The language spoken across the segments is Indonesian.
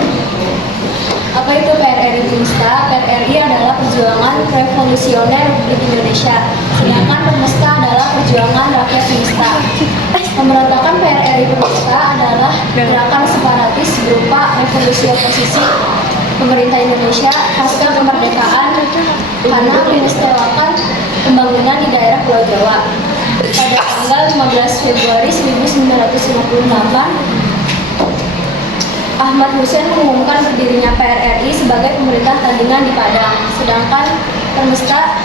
Makassar. Apa itu PRRI Permesta? PRRI adalah perjuangan revolusioner Republik Indonesia, sedangkan Permesta adalah perjuangan rakyat semesta. Pemberontakan PRRI Permesta adalah gerakan separatis berupa revolusi oposisi pemerintah Indonesia pasca kemerdekaan karena mengistilakan pembangunan di daerah Pulau Jawa. Pada tanggal 15 Februari 1958, Ahmad Hussein mengumumkan berdirinya PRRI sebagai pemerintah tandingan di Padang, sedangkan Permesta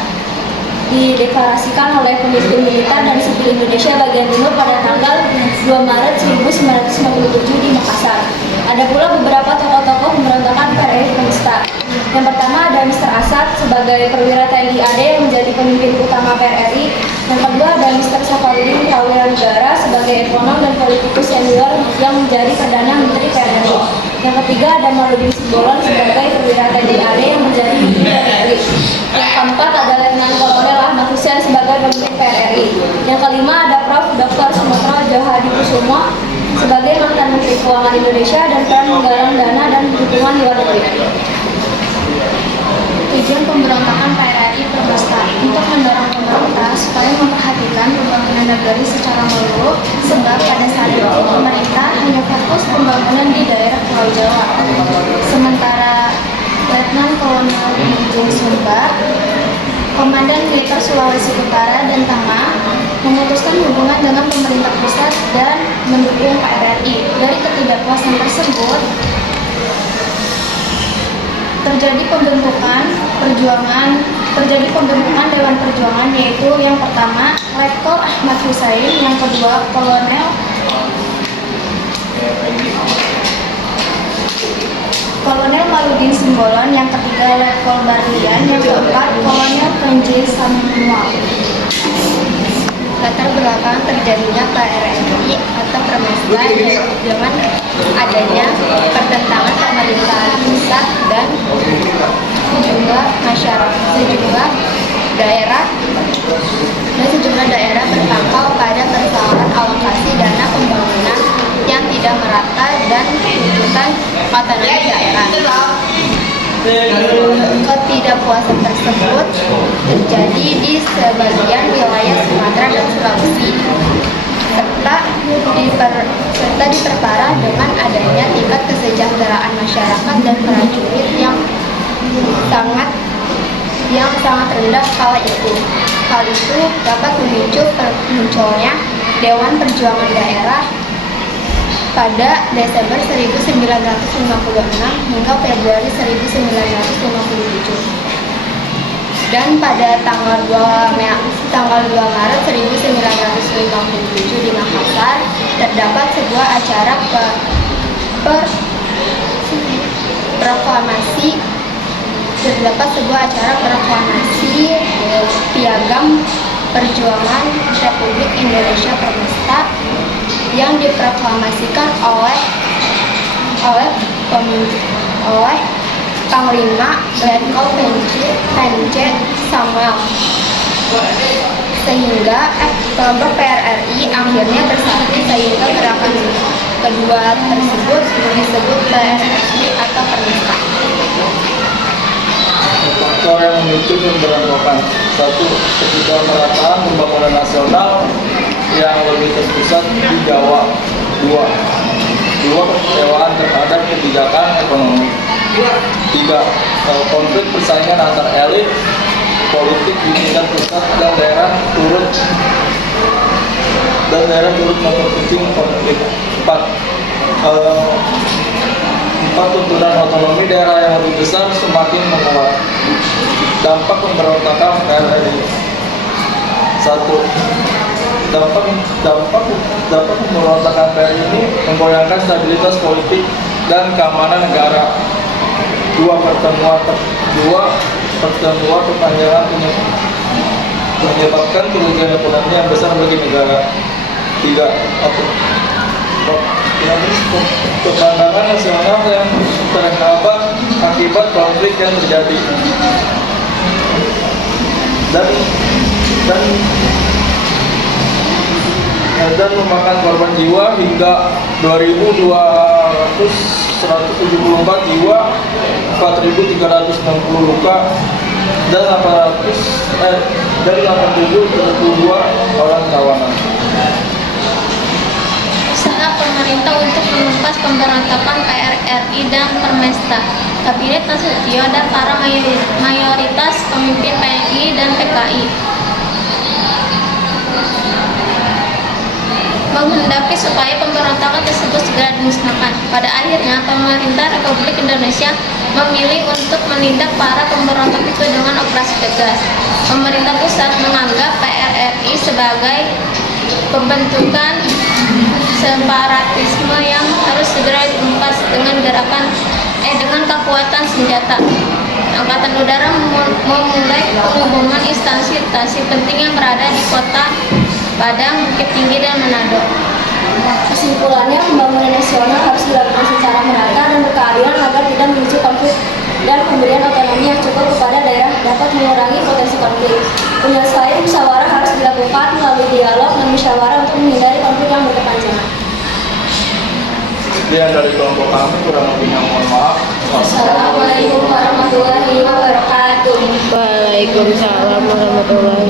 dideklarasikan oleh pemimpin militer dan sipil Indonesia bagian timur pada tanggal 2 Maret 1957 di Makassar. Ada pula beberapa tokoh-tokoh pemberontakan PRRI Permesta. Yang pertama ada Mr. Asad sebagai perwira TNI AD yang menjadi pemimpin utama PRRI. Yang kedua ada Mr. Safarudin Prawira sebagai ekonom dan politikus senior yang menjadi Perdana Menteri PRRI. Yang ketiga ada Maludin Simbolon sebagai perwira TNI AD yang menjadi Menteri PRRI. Yang keempat ada Letnan Kolonel Ahmad Hussein sebagai pemimpin PRRI. Yang kelima ada Prof. Dr. Sumantro Djohadikusumo sebagai mantan Menteri Keuangan Indonesia dan peran menggalang dana dan dukungan luar negeri. Tujuan pemberontakan PRRI Permesta untuk mendorong pemerintah supaya memperhatikan pembangunan negeri secara menyeluruh, sebab pada saat itu pemerintah hanya fokus pembangunan di daerah Pulau Jawa. Sementara Letnan Kolonel Ujung Sumbar, Komandan Militer Sulawesi Utara dan Tengah, memutuskan hubungan dengan pemerintah pusat dan mendukung PRRI. Dari ketidakpuasan tersebut, terjadi pembentukan Dewan Perjuangan, yaitu yang pertama Letkol Ahmad Hussein, yang kedua Kolonel Maludin Simbolon, yang ketiga Letkol Barlian, yang keempat Kolonel Kenji Samuel. Latar belakang terjadinya PRRI atau Permesta dengan adanya pertentangan pemerintahan pusat dan sejumlah daerah berpangkal pada persoalan alokasi dana pembangunan yang tidak merata dan tuntutan otonomi daerah. Ketidakpuasan tersebut terjadi di sebagian wilayah Sumatera dan Sulawesi, serta diperparah dengan adanya tingkat kesejahteraan masyarakat dan prajurit yang sangat rendah kala itu. Hal itu dapat memicu munculnya Dewan Perjuangan Daerah pada Desember 1956 hingga Februari 1957. Dan pada tanggal 2 Maret 1957 di Makassar terdapat sebuah acara proklamasi Piagam Perjuangan Republik Indonesia Permesta yang diproklamasikan oleh Panglima Letkol Kenji Samuel, sehingga kelompok PRRI akhirnya bersatu sehingga gerakan kedua tersebut disebut PRRI atau Permesta. Faktor yang memicu pemberontakan: satu, ketidakmerataan pembangunan nasional yang lebih terpusat di Jawa. Dua, kekecewaan terhadap kebijakan ekonomi. Tiga, konflik persaingan antar elit politik di tingkat pusat dan daerah turut memperkuncing konflik. Empat, tuntutan otonomi daerah yang lebih besar semakin menguat. Dampak pemberontakan PRRI: satu, dampak pemberontakan PRRI ini menggoyangkan stabilitas politik dan keamanan negara. Dua, pertemuan kepanjangan menyebabkan kerugian ekonomi yang besar bagi negara. Tiga, kepandangan nasional yang terhambat akibat konflik yang terjadi dan memakan korban jiwa hingga 2.200 174 jiwa, 4.360 luka, dan 8.032 orang tawanan. Usaha pemerintah untuk menumpas pemberontakan PRRI dan Permesta, Kabinet Nasution dan para mayoritas pemimpin PNI dan PKI menghendaki supaya pemberontakan tersebut segera dimusnahkan. Pada akhirnya, pemerintah Republik Indonesia memilih untuk menindak para pemberontak itu dengan operasi tegas. Pemerintah pusat menganggap PRRI sebagai pembentukan separatisme yang harus segera ditumpas dengan dengan kekuatan senjata. Angkatan Udara memulai penghubungan instansi penting yang berada di kota Padang, Bukit Tinggi, dan Manado. Kesimpulannya, pembangunan nasional harus dilakukan secara merata dan berkeadilan agar tidak memicu konflik, dan pemberian otonomi yang cukup kepada daerah dapat mengurangi potensi konflik. Penyelesaian musyawarah harus dilakukan melalui dialog dan musyawarah untuk menghindari konflik yang berkepanjangan. Sekian dari kelompok kami, kurang lebihnya mohon maaf. Wassalamualaikum warahmatullahi wabarakatuh. Waalaikumsalam warahmatullahi